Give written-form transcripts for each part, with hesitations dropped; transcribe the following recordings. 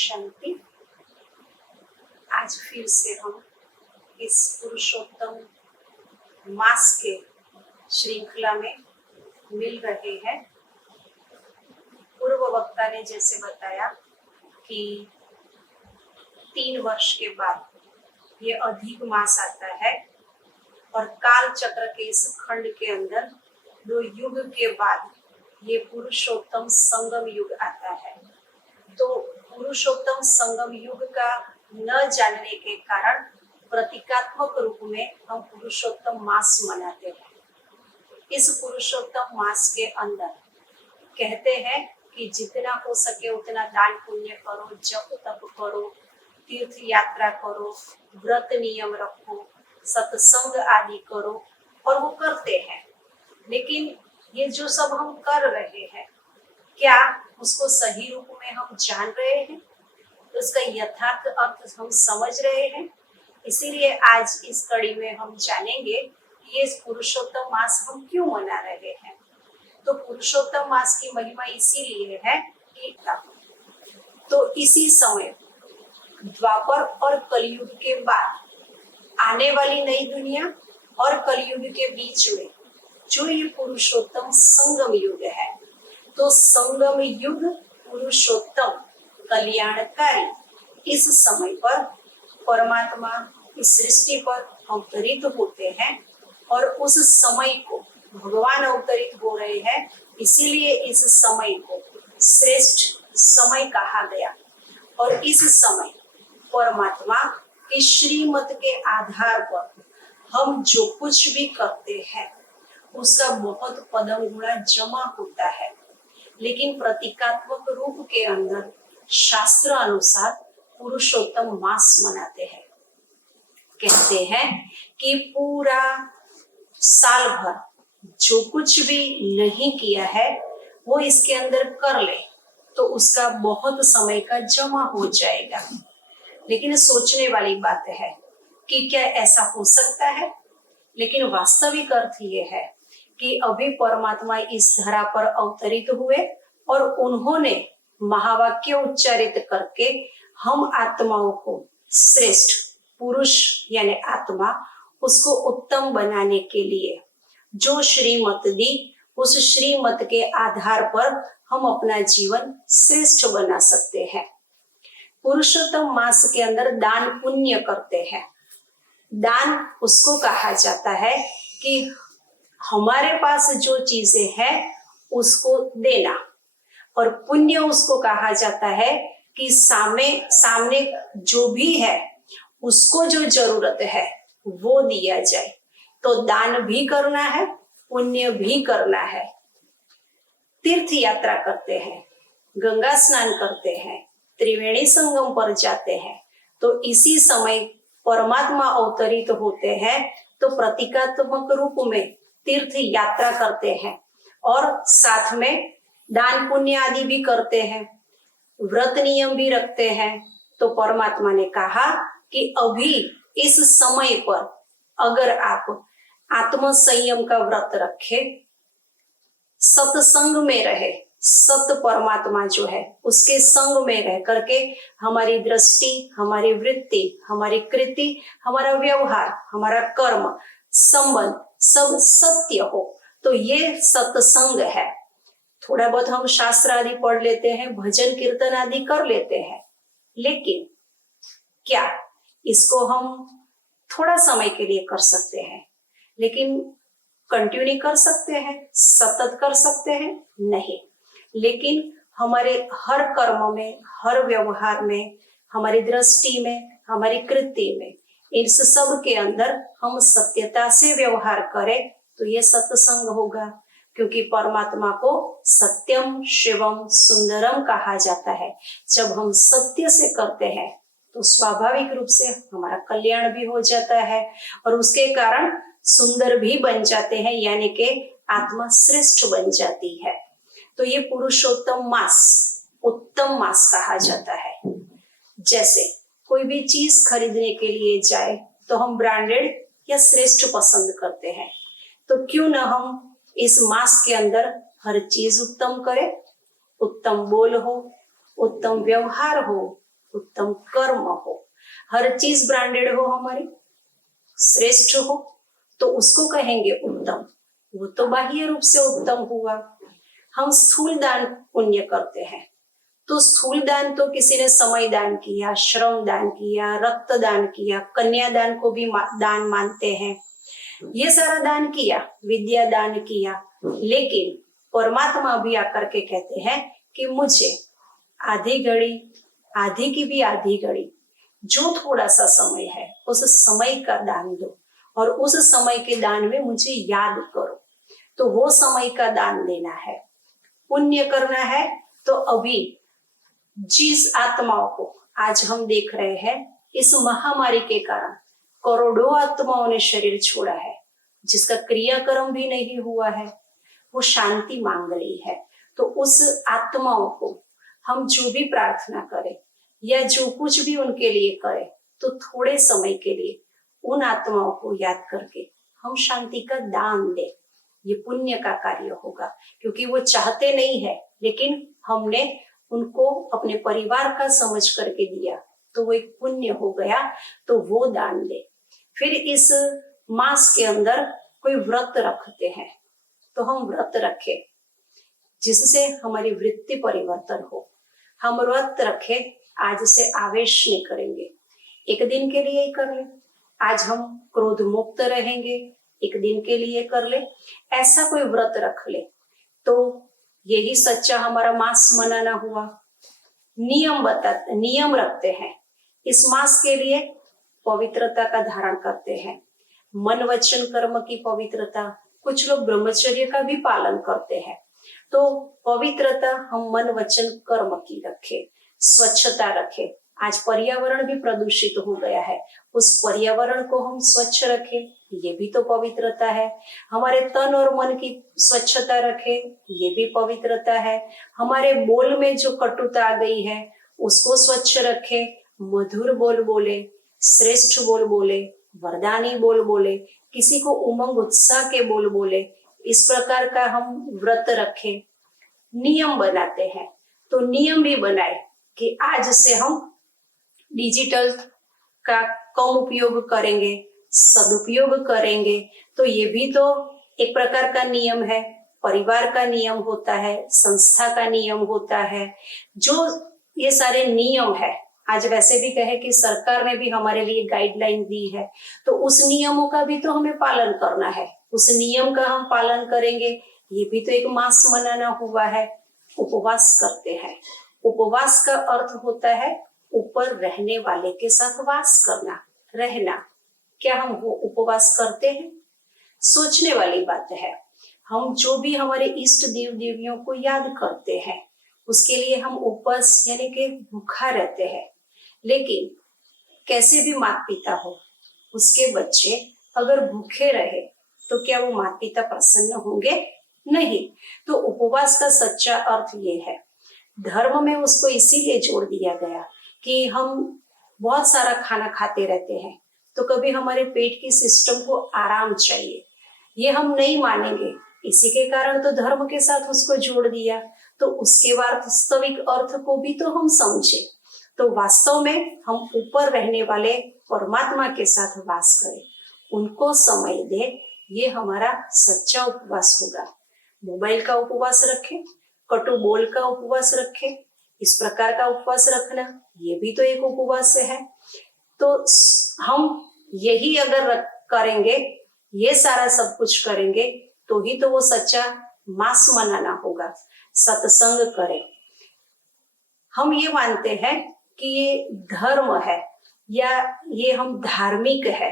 शांति। आज फिर से हम इस पुरुषोत्तम मास के श्रृंखला में मिल रहे हैं। पूर्व वक्ता ने जैसे बताया कि 3 वर्ष के बाद ये अधिक मास आता है और काल चक्र के इस खंड के अंदर 2 युग के बाद ये पुरुषोत्तम संगम युग आता है। तो पुरुषोत्तम संगम युग का न जानने के कारण प्रतीकात्मक रूप में हम पुरुषोत्तम मास मनाते हैं। इस पुरुषोत्तम मास के अंदर कहते हैं कि जितना हो सके उतना दान पुण्य करो, जप तप करो, तीर्थ यात्रा करो, व्रत नियम रखो, सत्संग आदि करो, और वो करते हैं। लेकिन ये जो सब हम कर रहे हैं, क्या उसको सही रूप में हम जान रहे हैं? उसका यथार्थ अर्थ हम समझ रहे हैं? इसीलिए आज इस कड़ी में हम जानेंगे कि ये पुरुषोत्तम मास हम क्यों मना रहे हैं। तो पुरुषोत्तम मास की महिमा इसीलिए है कि तो इसी समय द्वापर और कलयुग के बाद आने वाली नई दुनिया और कलयुग के बीच में जो ये पुरुषोत्तम संगम युग है, तो संगम युग पुरुषोत्तम कल्याणकारी इस समय पर परमात्मा इस सृष्टि पर अवतरित होते हैं और उस समय को भगवान अवतरित हो रहे हैं। इसीलिए इस समय को श्रेष्ठ समय कहा गया। और इस समय परमात्मा की श्रीमत के आधार पर हम जो कुछ भी करते हैं उसका बहुत पदम गुणा जमा होता है। लेकिन प्रतीकात्मक रूप के अंदर शास्त्र अनुसार पुरुषोत्तम मास मनाते हैं। कहते हैं कि पूरा साल भर जो कुछ भी नहीं किया है वो इसके अंदर कर ले तो उसका बहुत समय का जमा हो जाएगा। लेकिन सोचने वाली बात है कि क्या ऐसा हो सकता है? लेकिन वास्तविक अर्थ ये है कि अभी परमात्मा इस धरा पर अवतरित हुए और उन्होंने महावाक्य उच्चारित करके हम आत्माओं को श्रेष्ठ पुरुष यानी आत्मा उसको उत्तम बनाने के लिए जो श्रीमत दी, उस श्रीमत के आधार पर हम अपना जीवन श्रेष्ठ बना सकते हैं। पुरुषोत्तम मास के अंदर दान पुण्य करते हैं। दान उसको कहा जाता है कि हमारे पास जो चीजें हैं उसको देना, और पुण्य उसको कहा जाता है कि सामने जो भी है उसको जो जरूरत है वो दिया जाए। तो दान भी करना है, पुण्य भी करना है। तीर्थ यात्रा करते हैं, गंगा स्नान करते हैं, त्रिवेणी संगम पर जाते हैं, तो इसी समय परमात्मा अवतरित होते हैं। तो प्रतीकात्मक रूप में तीर्थ यात्रा करते हैं और साथ में दान पुण्य आदि भी करते हैं, व्रत नियम भी रखते हैं। तो परमात्मा ने कहा कि अभी इस समय पर अगर आप आत्म संयम का व्रत रखे, सत्संग में रहे, सत परमात्मा जो है उसके संग में रह करके हमारी दृष्टि, हमारी वृत्ति, हमारी कृति, हमारा व्यवहार, हमारा कर्म, संबंध सब सत्य हो, तो ये सत्संग है। थोड़ा बहुत हम शास्त्र आदि पढ़ लेते हैं, भजन कीर्तन आदि कर लेते हैं, लेकिन क्या इसको हम थोड़ा समय के लिए कर सकते हैं, लेकिन कंटिन्यू कर सकते हैं, सतत कर सकते हैं? नहीं। लेकिन हमारे हर कर्म में, हर व्यवहार में, हमारी दृष्टि में, हमारी कृति में, इस सब के अंदर हम सत्यता से व्यवहार करें तो ये सत्संग होगा। क्योंकि परमात्मा को सत्यम शिवम सुंदरम कहा जाता है। जब हम सत्य से करते हैं तो स्वाभाविक रूप से हमारा कल्याण भी हो जाता है और उसके कारण सुंदर भी बन जाते हैं, यानी कि आत्मा श्रेष्ठ बन जाती है। तो ये पुरुषोत्तम मास उत्तम मास कहा जाता है। जैसे कोई भी चीज खरीदने के लिए जाए तो हम ब्रांडेड या श्रेष्ठ पसंद करते हैं, तो क्यों ना हम इस मास के अंदर हर चीज उत्तम करें। उत्तम बोल हो, उत्तम व्यवहार हो, उत्तम कर्म हो, हर चीज ब्रांडेड हो, हमारी श्रेष्ठ हो, तो उसको कहेंगे उत्तम। वो तो बाह्य रूप से उत्तम हुआ। हम स्थूल दान पुण्य करते हैं, तो स्थूल दान तो किसी ने समय दान किया, श्रम दान किया, रक्त दान किया, कन्या दान को भी दान मानते हैं, ये सारा दान किया, विद्या दान किया। लेकिन परमात्मा भी आकर के कहते हैं कि मुझे आधी घड़ी, आधी की भी आधी घड़ी, जो थोड़ा सा समय है उस समय का दान दो, और उस समय के दान में मुझे याद करो। तो वो समय का दान देना है, पुण्य करना है। तो अभी जिस आत्माओं को आज हम देख रहे हैं, इस महामारी के कारण करोड़ों आत्माओं ने शरीर छोड़ा है, जिसका क्रियाकर्म भी नहीं हुआ है, वो शांति मांग रही है। तो उस आत्माओं को हम जो भी प्रार्थना करें या जो कुछ भी उनके लिए करें, तो थोड़े समय के लिए उन आत्माओं को याद करके हम शांति का दान दें। ये पुण्य का कार्य होगा, क्योंकि वो चाहते नहीं है, लेकिन हमने उनको अपने परिवार का समझ करके दिया, तो वो एक पुण्य हो गया। तो वो दान दे। फिर इस मास के अंदर कोई व्रत रखते हैं, तो हम व्रत रखें जिससे हमारी वृत्ति परिवर्तन हो। हम व्रत रखे, आज से आवेश नहीं करेंगे, एक दिन के लिए ही कर ले। आज हम क्रोध मुक्त रहेंगे, एक दिन के लिए कर ले, ऐसा कोई व्रत रख ले, तो यही सच्चा हमारा मास मनाना हुआ। नियम रखते हैं, इस मास के लिए पवित्रता का धारण करते हैं, मन वचन कर्म की पवित्रता। कुछ लोग ब्रह्मचर्य का भी पालन करते हैं। तो पवित्रता हम मन वचन कर्म की रखे, स्वच्छता रखे। आज पर्यावरण भी प्रदूषित हो गया है, उस पर्यावरण को हम स्वच्छ रखें, ये भी तो पवित्रता है। हमारे तन और मन की स्वच्छता रखे, ये भी पवित्रता है। हमारे बोल में जो कटुता आ गई है उसको स्वच्छ रखे, मधुर बोल बोले, श्रेष्ठ बोल बोले, वरदानी बोल बोले, किसी को उमंग उत्साह के बोल बोले, इस प्रकार का हम व्रत रखे। नियम बनाते हैं, तो नियम भी बनाए कि आज से हम डिजिटल का कम उपयोग करेंगे, सदुपयोग करेंगे। तो ये भी तो एक प्रकार का नियम है, परिवार का नियम होता है, संस्था का नियम होता है। जो ये सारे नियम है, आज वैसे भी कहे कि सरकार ने भी हमारे लिए गाइडलाइन दी है, तो उस नियमों का भी तो हमें पालन करना है। उस नियम का हम पालन करेंगे, ये भी तो एक मास मनाना हुआ है। उपवास करते हैं, उपवास का अर्थ होता है ऊपर रहने वाले के साथ वास करना, रहना। क्या हम वो उपवास करते हैं? सोचने वाली बात है। हम जो भी हमारे इष्ट देव देवियों को याद करते हैं, उसके लिए हम उपवास यानी कि भूखा रहते हैं। लेकिन कैसे भी माता पिता हो, उसके बच्चे अगर भूखे रहे तो क्या वो माता पिता प्रसन्न होंगे? नहीं। तो उपवास का सच्चा अर्थ ये है। धर्म में उसको इसीलिए जोड़ दिया गया कि हम बहुत सारा खाना खाते रहते हैं, तो कभी हमारे पेट की सिस्टम को आराम चाहिए, ये हम नहीं मानेंगे। इसी के कारण तो धर्म के साथ उसको जोड़ दिया। तो उसके वास्तविक अर्थ को भी तो हम समझे। तो वास्तव में हम ऊपर रहने वाले परमात्मा के साथ वास करें, उनको समय दे, ये हमारा सच्चा उपवास होगा। मोबाइल का उपवास रखें, कटु बोल का उपवास रखें, इस प्रकार का उपवास रखना, ये भी तो एक उपवास है। तो हम यही अगर करेंगे, ये सारा सब कुछ करेंगे, तो ही तो वो सच्चा मास मनाना होगा। सत्संग करें। हम ये मानते हैं कि ये धर्म है या ये हम धार्मिक है,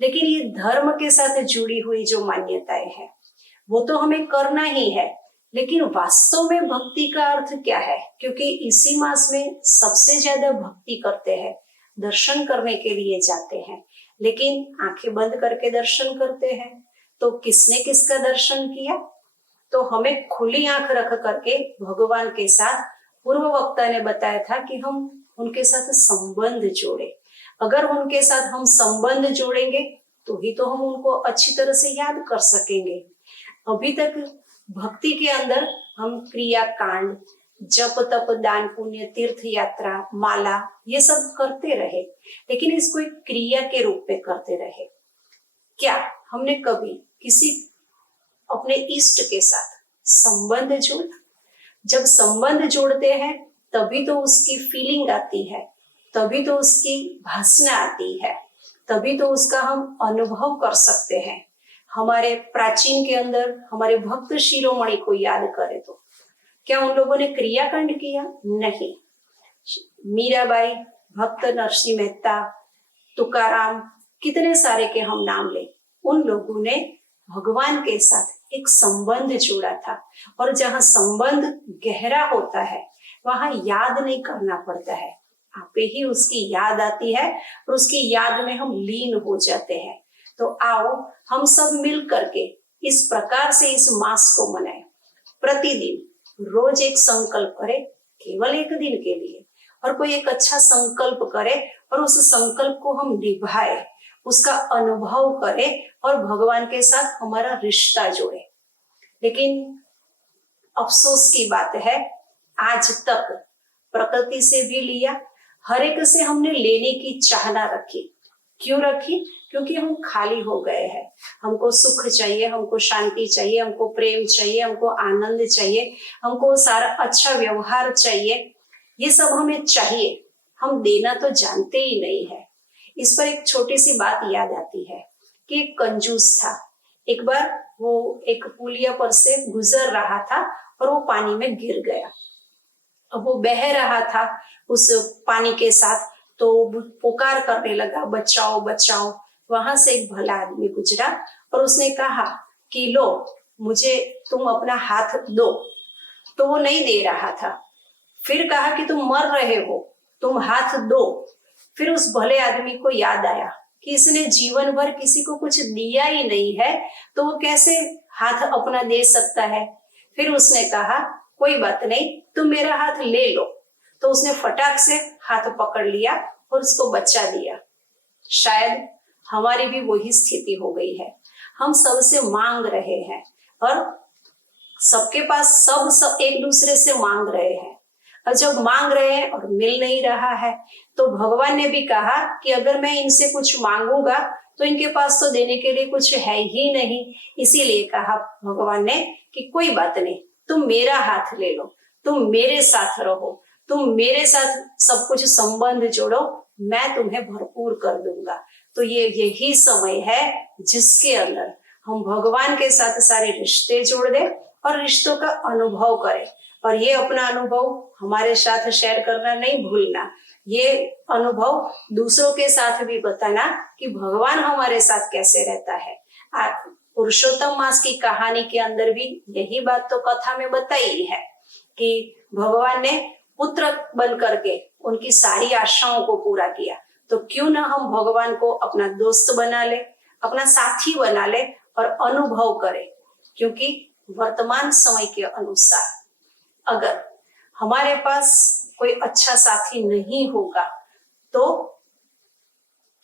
लेकिन ये धर्म के साथ जुड़ी हुई जो मान्यताएं हैं वो तो हमें करना ही है। लेकिन वास्तव में भक्ति का अर्थ क्या है? क्योंकि इसी मास में सबसे ज्यादा भक्ति करते हैं, दर्शन करने के लिए जाते हैं, लेकिन आंखें बंद करके दर्शन करते हैं। तो किसने किसका दर्शन किया? तो हमें खुली आंख रख करके भगवान के साथ, पूर्व वक्ता ने बताया था कि हम उनके साथ संबंध जोड़े। अगर उनके साथ हम संबंध जोड़ेंगे तो ही तो हम उनको अच्छी तरह से याद कर सकेंगे। अभी तक भक्ति के अंदर हम क्रिया कांड जप तप दान पुण्य तीर्थ यात्रा माला ये सब करते रहे, लेकिन इसको एक क्रिया के रूप में करते रहे। क्या हमने कभी किसी अपने इष्ट के साथ संबंध जोड़ा? जब संबंध जोड़ते हैं तभी तो उसकी फीलिंग आती है, तभी तो उसकी भासना आती है, तभी तो उसका हम अनुभव कर सकते हैं। हमारे प्राचीन के अंदर हमारे भक्त शिरोमणि को याद करें तो क्या उन लोगों ने क्रियाकांड किया? नहीं। मीराबाई, भक्त नरसिंह मेहता, तुकाराम, कितने सारे के हम नाम ले, उन लोगों ने भगवान के साथ एक संबंध जोड़ा था। और जहां संबंध गहरा होता है वहां याद नहीं करना पड़ता है, आपे ही उसकी याद आती है और उसकी याद में हम लीन हो जाते हैं। तो आओ हम सब मिल करके इस प्रकार से इस मास को मनाएं। प्रतिदिन रोज एक संकल्प करें, केवल एक दिन के लिए, और कोई एक अच्छा संकल्प करे और उस संकल्प को हम निभाए, उसका अनुभव करें और भगवान के साथ हमारा रिश्ता जोड़े। लेकिन अफसोस की बात है, आज तक प्रकृति से भी लिया, हर एक से हमने लेने की चाहना रखी। क्यों रखी? क्योंकि हम खाली हो गए हैं। हमको सुख चाहिए, हमको शांति चाहिए, हमको प्रेम चाहिए, हमको आनंद चाहिए, हमको सारा अच्छा व्यवहार चाहिए। ये सब हमें चाहिए, हम देना तो जानते ही नहीं है। इस पर एक छोटी सी बात याद आती है कि एक कंजूस था। एक बार वो एक पुलिया पर से गुजर रहा था और वो पानी में गिर गया। अब वो बह रहा था उस पानी के साथ, तो पुकार करने लगा, बचाओ बचाओ। वहां से एक भला आदमी गुजरा और उसने कहा कि लो, मुझे तुम अपना हाथ दो। तो वो नहीं दे रहा था। फिर कहा कि तुम मर रहे हो, तुम हाथ दो। फिर उस भले आदमी को याद आया कि इसने जीवन भर किसी को कुछ दिया ही नहीं है, तो वो कैसे हाथ अपना दे सकता है। फिर उसने कहा कोई बात नहीं, तुम मेरा हाथ ले लो। तो उसने फटाक से हाथ पकड़ लिया और उसको बचा दिया। शायद हमारी भी वही स्थिति हो गई है। हम सबसे मांग रहे हैं और सबके पास सब एक दूसरे से मांग रहे हैं, और जब मांग रहे हैं और मिल नहीं रहा है, तो भगवान ने भी कहा कि अगर मैं इनसे कुछ मांगूंगा तो इनके पास तो देने के लिए कुछ है ही नहीं। इसीलिए कहा भगवान ने कि कोई बात नहीं, तुम मेरा हाथ ले लो, तुम मेरे साथ रहो, तुम मेरे साथ सब कुछ संबंध जोड़ो, मैं तुम्हें भरपूर कर दूंगा। तो ये यही समय है जिसके अंदर हम भगवान के साथ सारे रिश्ते जोड़ दें और रिश्तों का अनुभव करें। और ये अपना अनुभव हमारे साथ शेयर करना नहीं भूलना, ये अनुभव दूसरों के साथ भी बताना कि भगवान हमारे साथ कैसे रहता है। पुरुषोत्तम मास की कहानी के अंदर भी यही बात तो कथा में बताई है कि भगवान ने पुत्र बन करके उनकी सारी आशाओं को पूरा किया। तो क्यों ना हम भगवान को अपना दोस्त बना ले, अपना साथी बना ले और अनुभव करें। क्योंकि वर्तमान समय के अनुसार अगर हमारे पास कोई अच्छा साथी नहीं होगा तो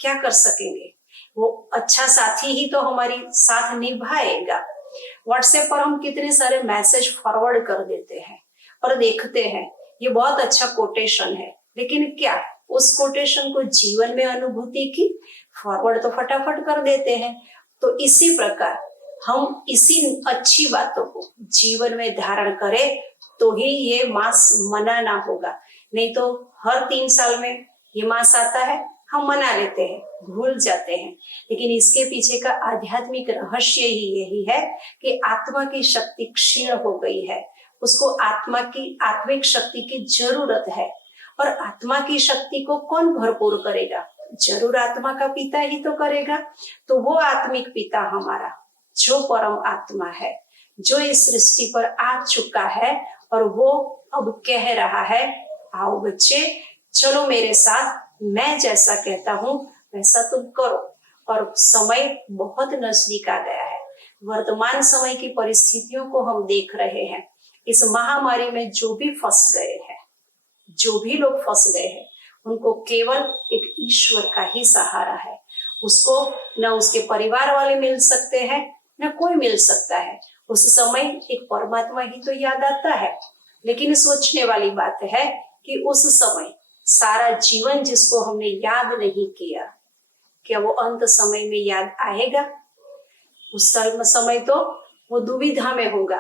क्या कर सकेंगे? वो अच्छा साथी ही तो हमारी साथ निभाएगा। व्हाट्सएप पर हम कितने सारे मैसेज फॉरवर्ड कर देते हैं और देखते हैं ये बहुत अच्छा कोटेशन है, लेकिन क्या उस कोटेशन को जीवन में अनुभूति की? फॉरवर्ड तो फटाफट कर देते हैं। तो इसी प्रकार हम इसी अच्छी बातों को जीवन में धारण करें तो ही ये मास मनाना होगा। नहीं तो हर 3 साल में ये मास आता है, हम मना लेते हैं, भूल जाते हैं। लेकिन इसके पीछे का आध्यात्मिक रहस्य ही यही है कि आत्मा की शक्ति क्षीण हो गई है, उसको आत्मा की आत्मिक शक्ति की जरूरत है। और आत्मा की शक्ति को कौन भरपूर करेगा? जरूर आत्मा का पिता ही तो करेगा। तो वो आत्मिक पिता हमारा जो परम आत्मा है, जो इस सृष्टि पर आ चुका है और वो अब कह रहा है आओ बच्चे, चलो मेरे साथ, मैं जैसा कहता हूं वैसा तुम करो। और समय बहुत नजदीक आ गया है। वर्तमान समय की परिस्थितियों को हम देख रहे हैं। इस महामारी में जो भी फंस गए हैं, जो भी लोग फंस गए हैं, उनको केवल एक ईश्वर का ही सहारा है। उसको न उसके परिवार वाले मिल सकते हैं, न कोई मिल सकता है। उस समय एक परमात्मा ही तो याद आता है। लेकिन सोचने वाली बात है कि उस समय सारा जीवन जिसको हमने याद नहीं किया, क्या वो अंत समय में याद आएगा? उस समय तो वो दुविधा में होगा,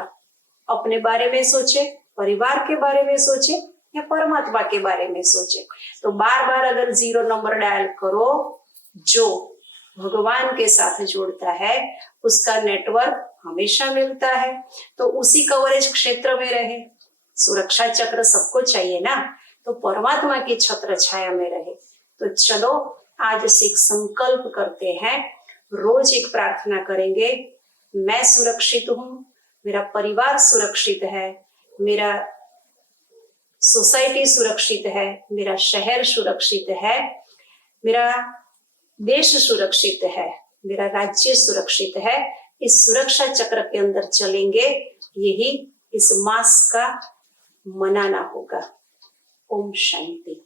अपने बारे में सोचे, परिवार के बारे में सोचे या परमात्मा के बारे में सोचे। तो बार बार अगर 0 नंबर डायल करो, जो भगवान के साथ जोड़ता है उसका नेटवर्क हमेशा मिलता है। तो उसी कवरेज क्षेत्र में रहे, सुरक्षा चक्र सबको चाहिए ना, तो परमात्मा की छत्र छाया में रहे। तो चलो आज से एक संकल्प करते हैं, रोज एक प्रार्थना करेंगे, मैं सुरक्षित हूँ, मेरा परिवार सुरक्षित है, मेरा सोसाइटी सुरक्षित है, मेरा शहर सुरक्षित है, मेरा देश सुरक्षित है, मेरा राज्य सुरक्षित है। इस सुरक्षा चक्र के अंदर चलेंगे, यही इस मास का मनाना होगा। ओम शांति।